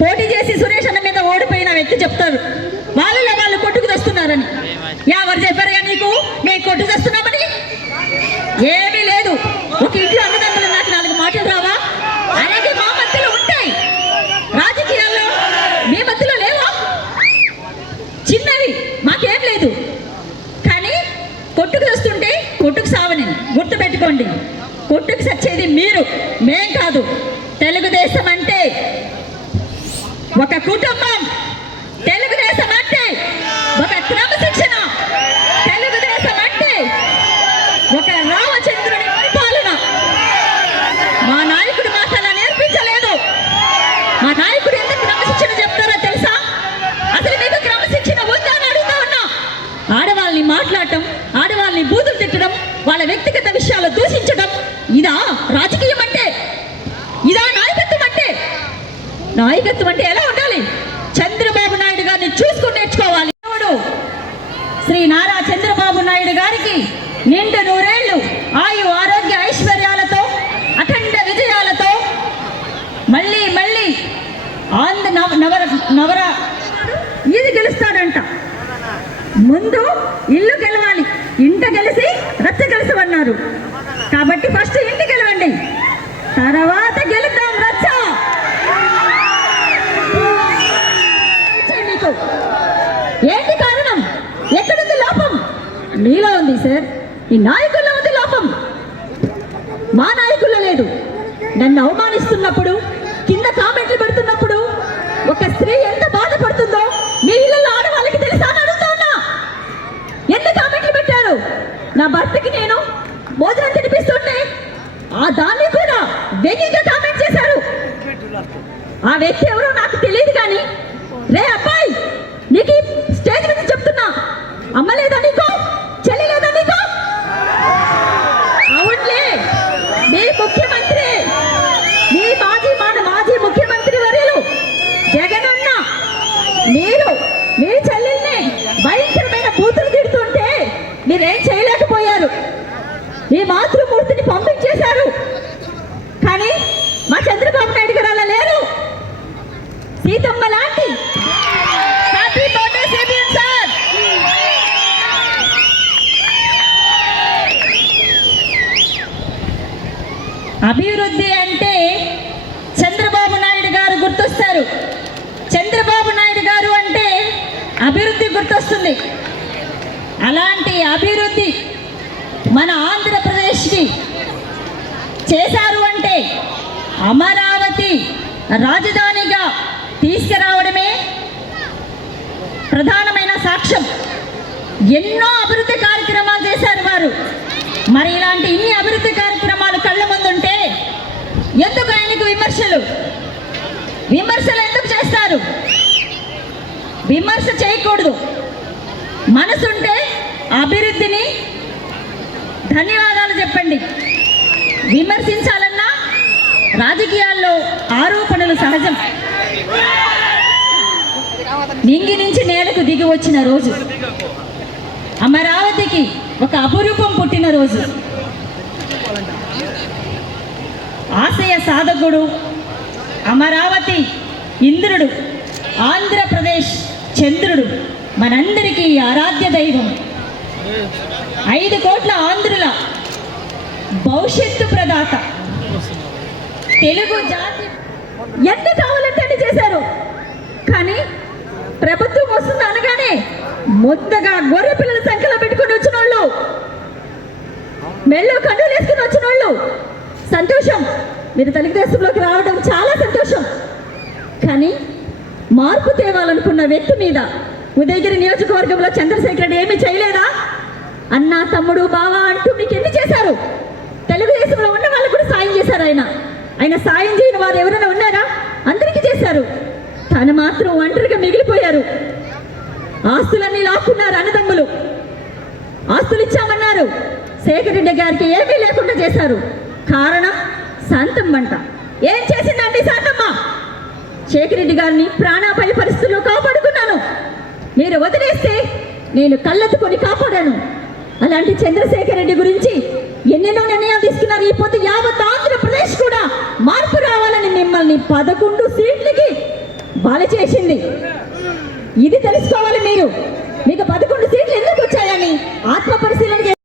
పోటీ చేసి సురేష్ అన్న మీద ఓడిపోయిన వ్యక్తి చెప్తారు వాళ్ళలో వాళ్ళు కొట్టుకు తెస్తున్నారని. ఎవరు చెప్పారుగా నీకు మేము కొట్టు తెస్తున్నామని? ఏమీ లేదు. ఒక ఇంట్లో అన్నదమ్ములు నాకు 4 మాటలు రావా? అలాగే మా మధ్యలో ఉంటాయి రాజకీయాల్లో, మీ మధ్యలో లేవా? చిన్నవి మాకేం లేదు, కానీ కొట్టుకు తెస్తుంటే కొట్టుకు సావని గుర్తుపెట్టుకోండి. కొట్టుకు సచ్చేది మీరు, మేం కాదు. తెలుగుదేశం అంటే ఒక కుటుంబం, తెలుగుదేశం అంటే ఒక క్రమశిక్షణ, తెలుగుదేశం అంటే ఒక రామచంద్రుని పాలన. మా నాయకుడు మాకు అలా నేర్పించలేదు. మా నాయకుడు ఎందుకు క్రమశిక్షణ చెప్తారో తెలుసా? అసలు మీకు క్రమశిక్షణ ఉందా అని అడుగుతా ఉన్నా. ఆడవాళ్ళని మాట్లాడటం, ఆడవాళ్ళని బూతులు తిట్టడం, వాళ్ళ వ్యక్తిగత విషయాలు దూషించడం, ఇదా రాజకీయం అంటే? ఇదా నాయకత్వం అంటే? నాయకత్వం అంటే ఎలా ఉండాలి? చంద్రబాబు నాయుడు గారిని చూసుకుని నేర్చుకోవాలి. శ్రీ నారా చంద్రబాబు నాయుడు గారికి నిండు 100 ఏళ్ళు ఆయు ఆరోగ్య ఐశ్వర్యాలతో అఖండ విజయాలతో మళ్ళీ మళ్ళీ నవర ఇది గెలుస్తాడంట. ముందు ఇల్లు గెలవాలి, ఇంట గెలిచి రచ్చ గెలుసమన్నారు. కాబట్టి ఫస్ట్ ఇంటి గెలవండి, తర్వాత గెలుద్దాం రచ్చ. ఏంటి కారణం? ఎక్కడుంది లోపం? మీలో ఉంది సార్, ఈ నాయకుల్లో ఉంది లోపం. మా నాయకుల్లో లేదు. నన్ను అవమానిస్తున్నప్పుడు, కింద కామెంట్లు పెడుతున్నప్పుడు ఒక స్త్రీ ఎంత బాధపడుతుందో మీ ఇళ్ళల్లో ఆడవాళ్ళకి తెలుసా అని అడుగుతా ఉన్నా. ఎన్ని కామెంట్లు పెట్టారు? నా భర్తకి నేను భోజనం తినిపిస్తుంటే ఆ దాన్ని కూడా వెయ్యిగా కామెంట్ చేశారు. ఆ వ్యక్తి ఎవరో నాకు తెలియదు, కానీ రే అబ్బాయి, నీకు స్టేజ్ మీద చెప్తున్నా, అమ్మ లేదా నీకు? చెల్లి లేదా నీకు? అవునులే, మీ ముఖ్యమంత్రి, మీ మాజీ ముఖ్యమంత్రి వర్యులు జగనన్న మీరు మీ చెల్లెల్ని భయంకరమైన బూతులు తిడుతుంటే మీరేం చేయలేకపోయారు. మీ మాతృమూర్తిని పంపించేశారు. కానీ మా చంద్రబాబు నాయుడు గారు అలా లేరు. సీతమ్మ లాంటి హ్యాపీ బర్త్డే సిబిఎన్ సార్. అభివృద్ధి అంటే చంద్రబాబు నాయుడు గారు గుర్తొస్తారు. చంద్రబాబు నాయుడు గారు అంటే అభివృద్ధి గుర్తొస్తుంది. అలాంటి అభివృద్ధి మన ఆంధ్రప్రదేశ్కి చేశారు అంటే అమరావతి రాజధానిగా తీసుకురావడమే ప్రధానమైన సాక్ష్యం. ఎన్నో అభివృద్ధి కార్యక్రమాలు చేశారు వారు. మరి ఇలాంటి ఇన్ని అభివృద్ధి కార్యక్రమాలు కళ్ళ ముందుంటే ఎందుకు ఆయనకు విమర్శలు ఎందుకు చేస్తారు? విమర్శ చేయకూడదు. మనసుంటే అభివృద్ధిని ధన్యవాదాలు చెప్పండి. విమర్శించాలన్నా రాజకీయాల్లో ఆరోపణలు సహజం. నింగి నుంచి నేలకు దిగి వచ్చిన రోజు, అమరావతికి ఒక అపురూపం పుట్టిన రోజు. ఆశయ సాధకుడు, అమరావతి ఇంద్రుడు, ఆంధ్రప్రదేశ్ చంద్రుడు, మనందరికీ ఆరాధ్య దైవం. 5 కోట్ల ఆంధ్రుల భవిష్యత్తు ప్రదాత, తెలుగు జాతి ఎన్ని కావాలంటే అన్ని చేశారు. కానీ ప్రభుత్వం వస్తుంది అనగానే ముద్దగా గొర్రె పిల్లల సంఖ్యలో పెట్టుకుని వచ్చిన వాళ్ళు, మెళ్ళు కండులు వేసుకుని వచ్చిన వాళ్ళు సంతోషం. మీరు తెలుగుదేశంలోకి రావడం చాలా సంతోషం. కానీ మార్పు తేవాలనుకున్న వ్యక్తి మీద ఉదయగిరి నియోజకవర్గంలో చంద్రశేఖర్ రెడ్డి ఏమీ చేయలేదా? అన్న, తమ్ముడు, బావ అంటూ మీకు ఎన్ని చేశారు? తెలుగుదేశంలో ఉన్న వాళ్ళు కూడా సాయం చేశారు. ఆయన సాయం చేయని వారు ఎవరైనా ఉన్నారా? అందరికీ చేశారు. తను మాత్రం ఒంటరిగా మిగిలిపోయారు. ఆస్తులన్నీ లాక్కున్నారు అన్నదమ్ములు. ఆస్తులు ఇచ్చామన్నారు. శేఖర్ రెడ్డి గారికి ఏమీ లేకుండా చేశారు. కారణం శాంతమ్మ అంట. ఏం చేసిందండి శాంతమ్మ? శేఖర్ రెడ్డి గారిని ప్రాణాపాయ పరిస్థితుల్లో కాపాడుకున్నాను. మీరు వదిలేస్తే నేను కళ్ళెత్తుకొని కాపాడాను. అలాంటి చంద్రశేఖర్ రెడ్డి గురించి ఎన్నెన్నో నిర్ణయాలు తీసుకున్నారు. ఈ పొద్దు యావత్ ఆంధ్రప్రదేశ్ కూడా మార్పు రావాలని మిమ్మల్ని 11 సీట్లకి పాలు చేసింది. ఇది తెలుసుకోవాలి మీరు. మీకు 11